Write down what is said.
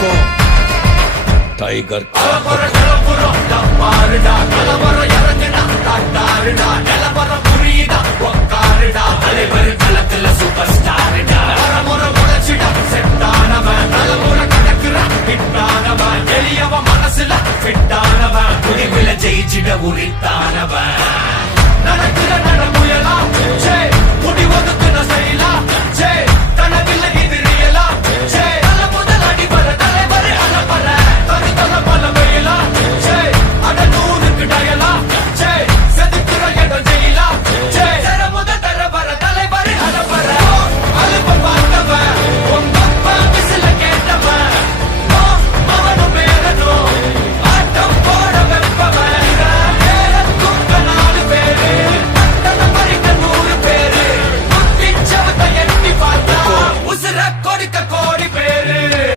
हुकुम tiger மனசுல ஃபிட்டானவன் முடிவுல ஜெயிச்சிட உரித்தானவன் நடக்கிற நடமுயலா முடிவதுக்கு நான் செய்யலாம்